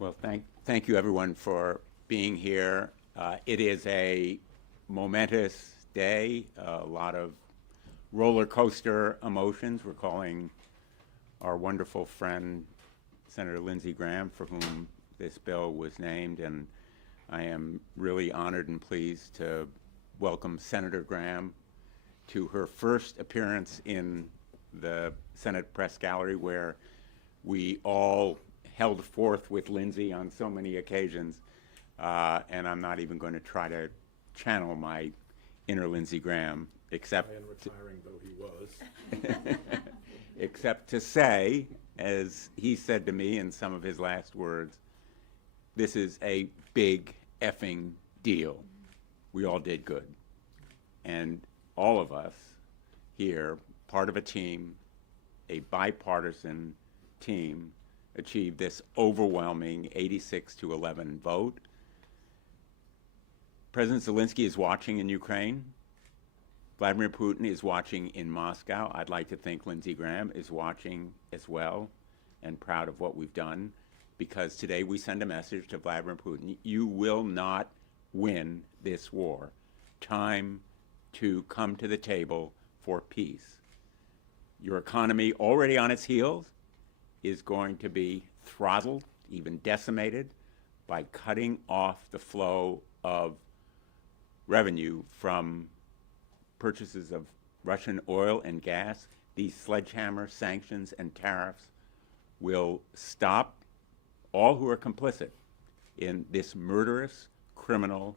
Well, thank you everyone for being here. It is a momentous day, a lot of roller coaster emotions. We're calling our wonderful friend, Senator Lindsey Graham, for whom this bill was named, and I am really honored and pleased to welcome Senator Graham to her first appearance in the Senate Press Gallery, where we all held forth with Lindsey on so many occasions, and I'm not even going to try to channel my inner Lindsey Graham, except retiring though he was. except to say, as he said to me in some of his last words, this is a big effing deal. We all did good. And all of us here, part of a team, a bipartisan team, achieved this overwhelming 86-11 vote. President Zelensky is watching in Ukraine. Vladimir Putin is watching in Moscow. I'd like to think Lindsey Graham is watching as well and proud of what we've done, because today we send a message to Vladimir Putin: you will not win this war. Time to come to the table for peace. Your economy, already on its heels, is going to be throttled, even decimated, by cutting off the flow of revenue from purchases of Russian oil and gas. These sledgehammer sanctions and tariffs will stop all who are complicit in this murderous, criminal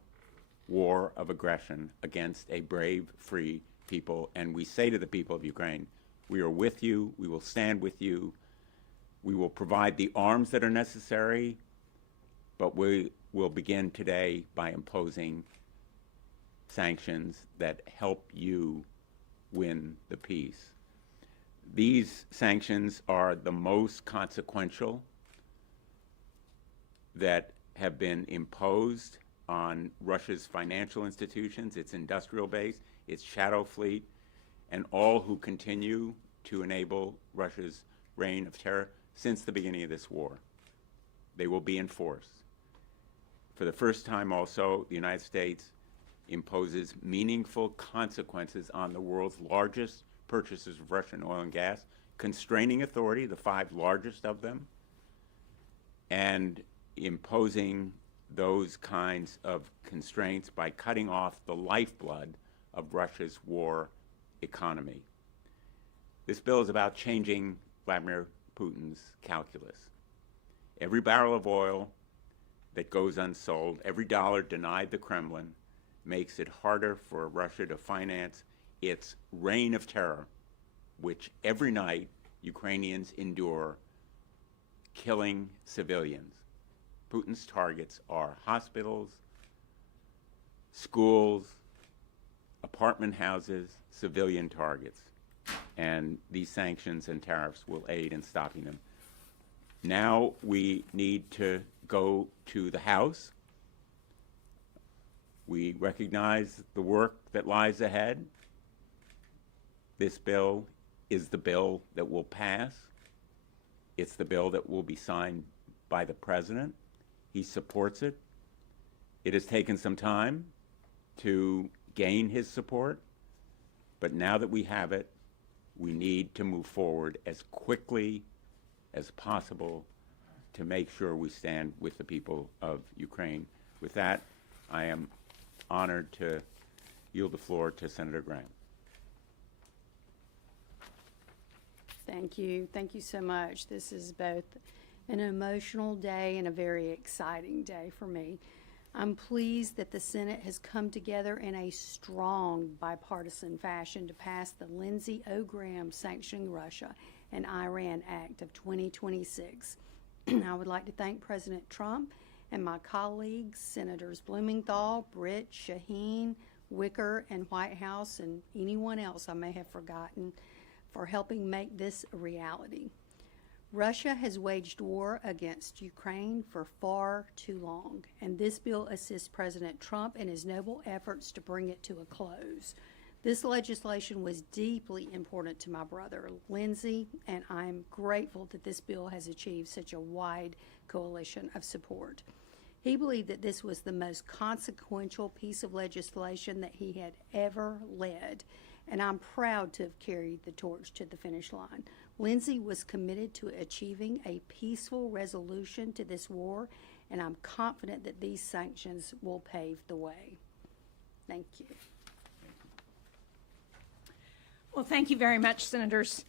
war of aggression against a brave, free people. And we say to the people of Ukraine, we are with you, we will stand with you, we will provide the arms that are necessary, but we will begin today by imposing sanctions that help you win the peace. These sanctions are the most consequential that have been imposed on Russia's financial institutions, its industrial base, its shadow fleet, and all who continue to enable Russia's reign of terror since the beginning of this war. They will be enforced. For the first time also, the United States imposes meaningful consequences on the world's largest purchasers of Russian oil and gas, constraining authority, the 5 largest of them, and imposing those kinds of constraints by cutting off the lifeblood of Russia's war economy. This bill is about changing Vladimir Putin's calculus. Every barrel of oil that goes unsold, every dollar denied the Kremlin, makes it harder for Russia to finance its reign of terror, which every night Ukrainians endure, killing civilians. Putin's targets are hospitals, schools, apartment houses, civilian targets. And these sanctions and tariffs will aid in stopping them. Now we need to go to the House. We recognize the work that lies ahead. This bill is the bill that will pass. It's the bill that will be signed by the President. He supports it. It has taken some time to gain his support, but now that we have it, we need to move forward as quickly as possible to make sure we stand with the people of Ukraine. With that, I am honored to yield the floor to Senator Graham. Thank you. Thank you so much. This is both an emotional day and a very exciting day for me. I'm pleased that the Senate has come together in a strong bipartisan fashion to pass the Lindsey O. Graham Sanctioning Russia and Iran Act of 2026. I would like to thank President Trump and my colleagues, Senators Blumenthal, Britt, Shaheen, Wicker, and Whitehouse, and anyone else I may have forgotten, for helping make this a reality. Russia has waged war against Ukraine for far too long, and this bill assists President Trump in his noble efforts to bring it to a close. This legislation was deeply important to my brother, Lindsey, and I'm grateful that this bill has achieved such a wide coalition of support. He believed that this was the most consequential piece of legislation that he had ever led, and I'm proud to have carried the torch to the finish line. Lindsey was committed to achieving a peaceful resolution to this war, and I'm confident that these sanctions will pave the way. Thank you. Well, thank you very much, Senators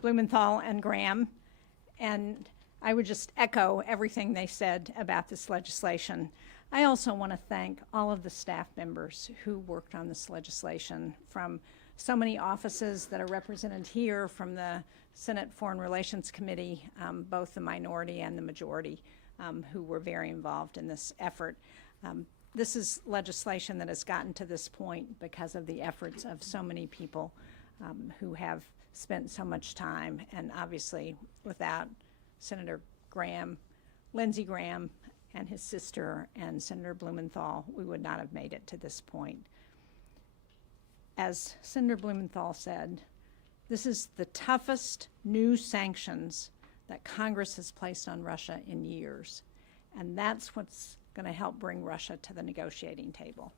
Blumenthal and Graham. And I would just echo everything they said about this legislation. I also want to thank all of the staff members who worked on this legislation, from so many offices that are represented here, from the Senate Foreign Relations Committee, both the minority and the majority, who were very involved in this effort. This is legislation that has gotten to this point because of the efforts of so many people who have spent so much time, and obviously without Senator Graham, Lindsey Graham, and his sister, and Senator Blumenthal, we would not have made it to this point. As Senator Blumenthal said, this is the toughest new sanctions that Congress has placed on Russia in years, and that's what's going to help bring Russia to the negotiating table.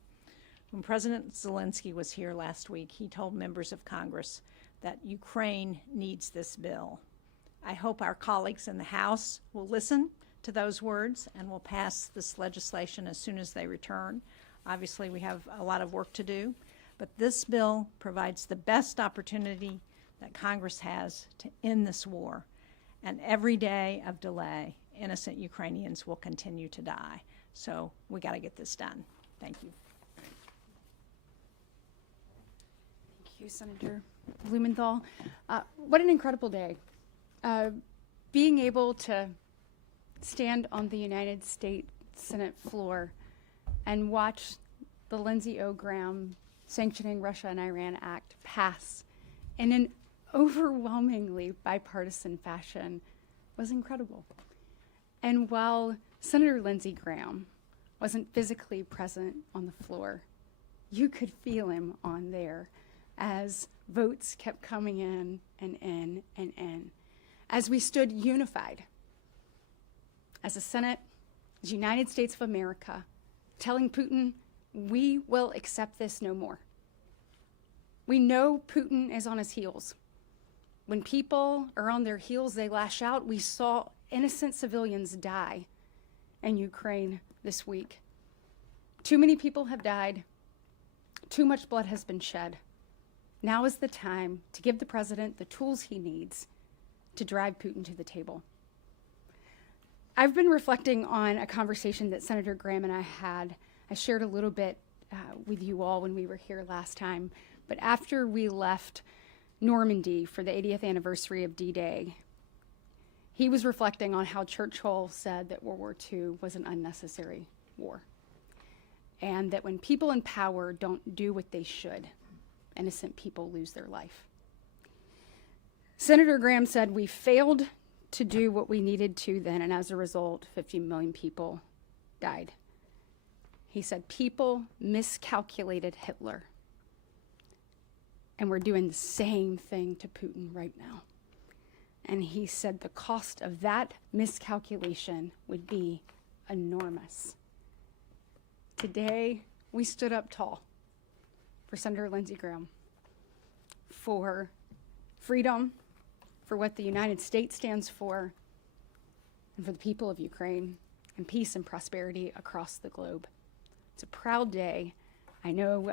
When President Zelensky was here last week, he told members of Congress that Ukraine needs this bill. I hope our colleagues in the House will listen to those words and will pass this legislation as soon as they return. Obviously, we have a lot of work to do, but this bill provides the best opportunity that Congress has to end this war. And every day of delay, innocent Ukrainians will continue to die. So we got to get this done. Thank you. Thank you, Senator Blumenthal. What an incredible day. Being able to stand on the United States Senate floor and watch the Lindsey O. Graham Sanctioning Russia and Iran Act pass in an overwhelmingly bipartisan fashion was incredible. And while Senator Lindsey Graham wasn't physically present on the floor, you could feel him on there as votes kept coming in and in and in, as we stood unified as a Senate, as the United States of America, telling Putin, we will accept this no more. We know Putin is on his heels. When people are on their heels, they lash out. We saw innocent civilians die in Ukraine this week. Too many people have died. Too much blood has been shed. Now is the time to give the president the tools he needs to drive Putin to the table. I've been reflecting on a conversation that Senator Graham and I had. I shared a little bit with you all when we were here last time, but after we left Normandy for the 80th anniversary of D-Day, he was reflecting on how Churchill said that World War II was an unnecessary war, and that when people in power don't do what they should, innocent people lose their life. Senator Graham said we failed to do what we needed to then, and as a result, 50 million people died. He said people miscalculated Hitler, and we're doing the same thing to Putin right now. And he said the cost of that miscalculation would be enormous. Today, we stood up tall for Senator Lindsey Graham, for freedom, for what the United States stands for, and for the people of Ukraine, and peace and prosperity across the globe. It's a proud day. I know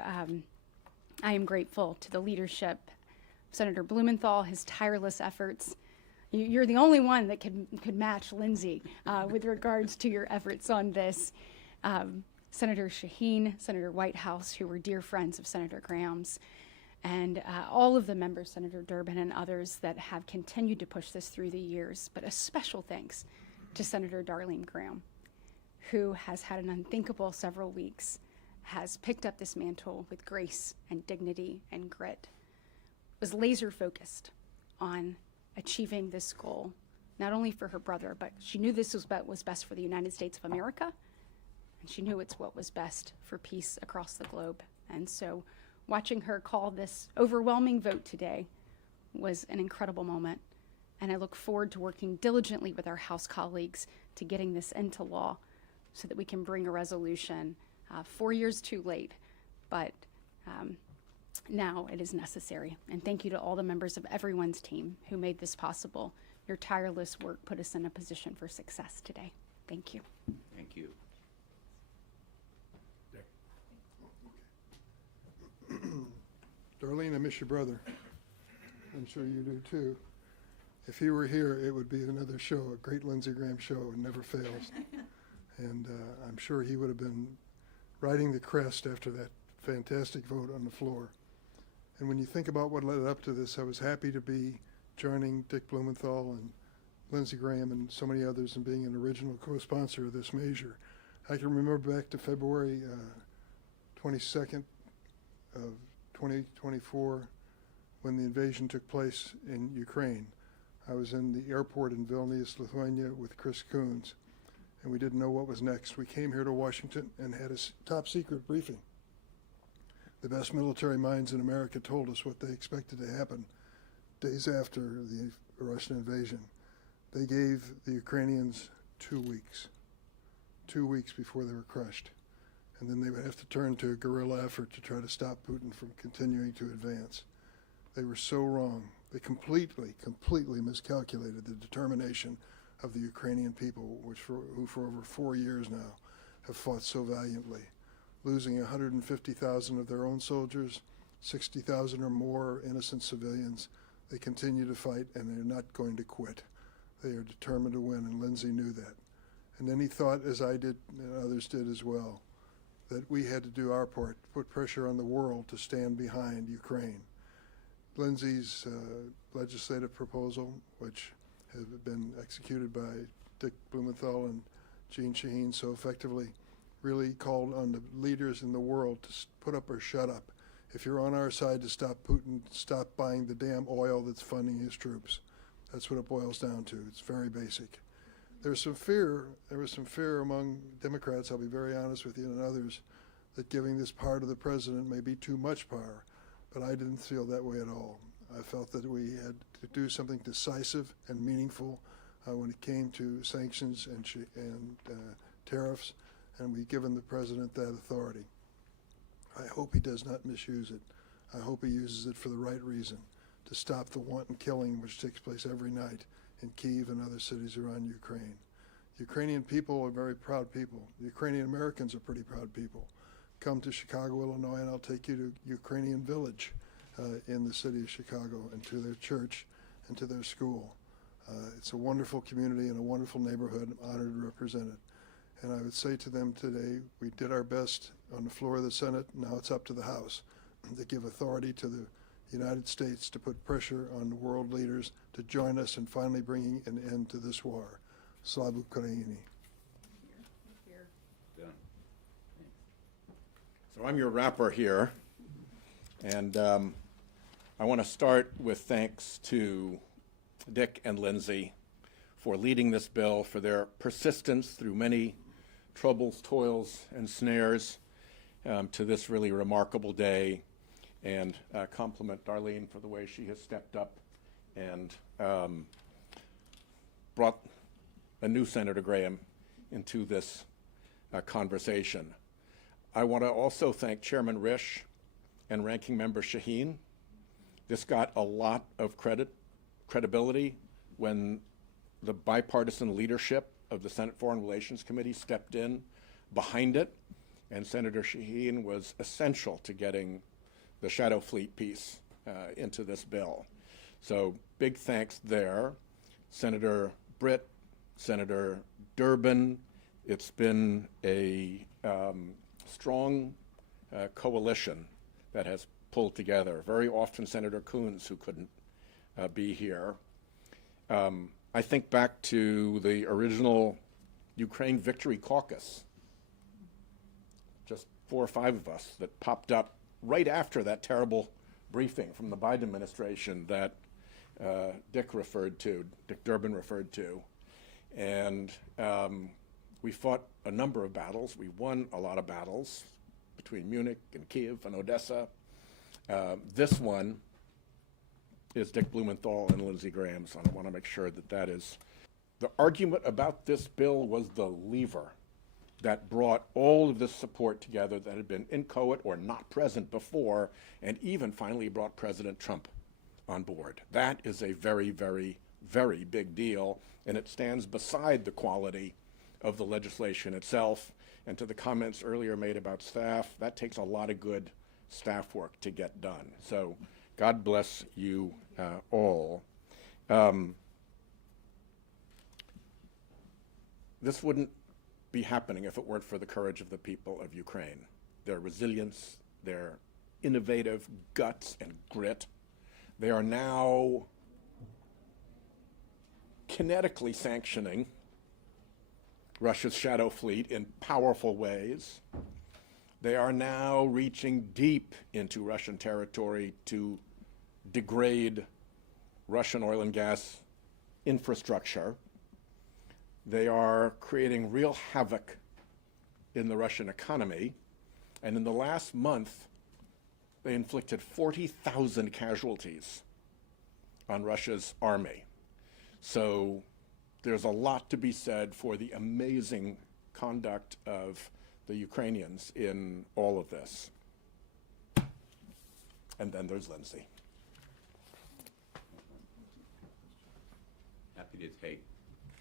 I am grateful to the leadership of Senator Blumenthal, his tireless efforts. You're the only one that could match Lindsey with regards to your efforts on this. Senator Shaheen, Senator Whitehouse, who were dear friends of Senator Graham's, and all of the members, Senator Durbin and others that have continued to push this through the years, but a special thanks to Senator Darlene Graham, who has had an unthinkable several weeks, has picked up this mantle with grace and dignity and grit, was laser focused on achieving this goal, not only for her brother, but she knew this was what was best for the United States of America, and she knew it's what was best for peace across the globe. And so watching her call this overwhelming vote today was an incredible moment. and I look forward to working diligently with our House colleagues to getting this into law so that we can bring a resolution 4 years too late, but now it is necessary. And thank you to all the members of everyone's team who made this possible. Your tireless work put us in a position for success today. Thank you. Thank you. Darlene, I miss your brother. I'm sure you do too. If he were here, it would be another show, a great Lindsey Graham show. It never fails. And I'm sure he would have been riding the crest after that fantastic vote on the floor. And when you think about what led up to this, I was happy to be joining Dick Blumenthal and Lindsey Graham and so many others in being an original co-sponsor of this measure. I can remember back to February 22nd of 2024 when the invasion took place in Ukraine. I was in the airport in Vilnius, Lithuania with Chris Coons, and we didn't know what was next. We came here to Washington and had a top secret briefing. The best military minds in America told us what they expected to happen days after the Russian invasion. They gave the Ukrainians 2 weeks, 2 weeks before they were crushed. And then they would have to turn to a guerrilla effort to try to stop Putin from continuing to advance. They were so wrong. They completely miscalculated the determination of the Ukrainian people, who for over 4 years now have fought so valiantly, losing 150,000 of their own soldiers, 60,000 or more innocent civilians. They continue to fight, and they're not going to quit. They are determined to win, and Lindsey knew that. And then he thought, as I did and others did as well, that we had to do our part, put pressure on the world to stand behind Ukraine. Lindsey's legislative proposal, which has been executed by Dick Blumenthal and Jean Shaheen so effectively, really called on the leaders in the world to put up or shut up. If you're on our side to stop Putin, stop buying the damn oil that's funding his troops. That's what it boils down to. It's very basic. There was some fear among Democrats, I'll be very honest with you, and others, that giving this power to the president may be too much power, but I didn't feel that way at all. I felt that we had to do something decisive and meaningful when it came to sanctions and tariffs, and we've given the president that authority. I hope he does not misuse it. I hope he uses it for the right reason, to stop the wanton killing which takes place every night in Kyiv and other cities around Ukraine. Ukrainian people are very proud people. Ukrainian Americans are pretty proud people. Come to Chicago, Illinois, and I'll take you to Ukrainian Village in the city of Chicago, and to their church and to their school. It's a wonderful community and a wonderful neighborhood. I'm honored to represent it. And I would say to them today, we did our best on the floor of the Senate. Now it's up to the House to give authority to the United States to put pressure on the world leaders to join us in finally bringing an end to this war. Slava Ukraini. Done. So I'm your rapper here, and I want to start with thanks to Dick and Lindsey for leading this bill, for their persistence through many troubles, toils, and snares to this really remarkable day, and compliment Darlene for the way she has stepped up and brought a new Senator Graham into this conversation. I want to also thank Chairman Risch and Ranking Member Shaheen. This got a lot of credibility when the bipartisan leadership of the Senate Foreign Relations Committee stepped in behind it, and Senator Shaheen was essential to getting the Shadow Fleet piece into this bill. So big thanks there. Senator Britt, Senator Durbin. It's been a strong coalition that has pulled together. Very often Senator Coons, who couldn't be here. I think back to the original Ukraine Victory Caucus, just 4 or 5 of us that popped up right after that terrible briefing from the Biden administration that Dick Durbin referred to. And we fought a number of battles. We won a lot of battles between Munich and Kyiv and Odessa. This one is Dick Blumenthal and Lindsey Graham, so I want to make sure that that is. The argument about this bill was the lever that brought all of this support together that had been inchoate or not present before, and even finally brought President Trump on board. That is a very, very, very big deal, and it stands beside the quality of the legislation itself. And to the comments earlier made about staff, that takes a lot of good staff work to get done. So God bless you all. This wouldn't be happening if it weren't for the courage of the people of Ukraine. Their resilience, their innovative guts and grit. They are now kinetically sanctioning Russia's shadow fleet in powerful ways. They are now reaching deep into Russian territory to degrade Russian oil and gas infrastructure. They are creating real havoc in the Russian economy. And in the last month, they inflicted 40,000 casualties on Russia's army. So there's a lot to be said for the amazing conduct of the Ukrainians in all of this. And then there's Lindsey. Happy to take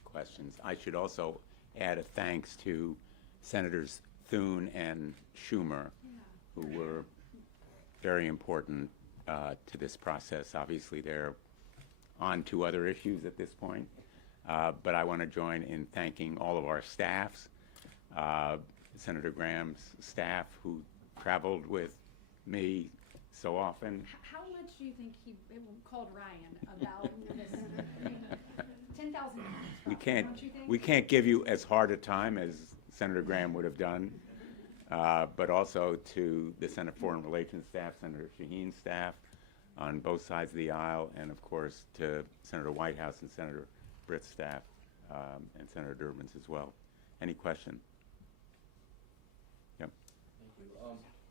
questions. I should also add a thanks to Senators Thune and Schumer, who were very important to this process. Obviously, they're on to other issues at this point, but I want to join in thanking all of our staffs, Senator Graham's staff, who traveled with me so often. How much do you think he called Ryan about this? 10,000 We can't give you as hard a time as Senator Graham would have done, but also to the Senate Foreign Relations staff, Senator Shaheen's staff on both sides of the aisle, and of course to Senator Whitehouse and Senator Britt's staff, and Senator Durbin's as well. Any question? Yep. Thank you.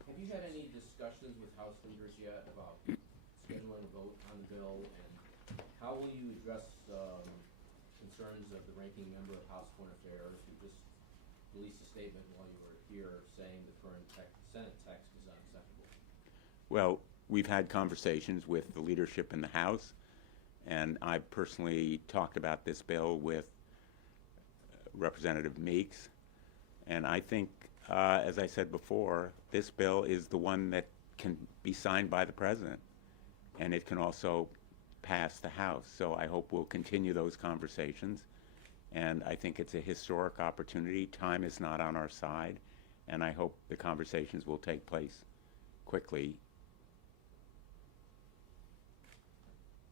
Have you had any discussions with House leaders yet about scheduling a vote on the bill, and how will you address concerns of the ranking member of House Foreign Affairs, who just released a statement while you were here saying the current Senate text is unacceptable? Well, we've had conversations with the leadership in the House, and I personally talked about this bill with Representative Meeks, and I think, as I said before, this bill is the one that can be signed by the President, and it can also pass the House. So I hope we'll continue those conversations, and I think it's a historic opportunity. Time is not on our side, and I hope the conversations will take place quickly.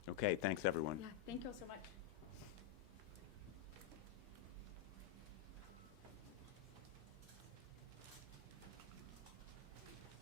Okay, thanks everyone. Yeah, thank you all so much.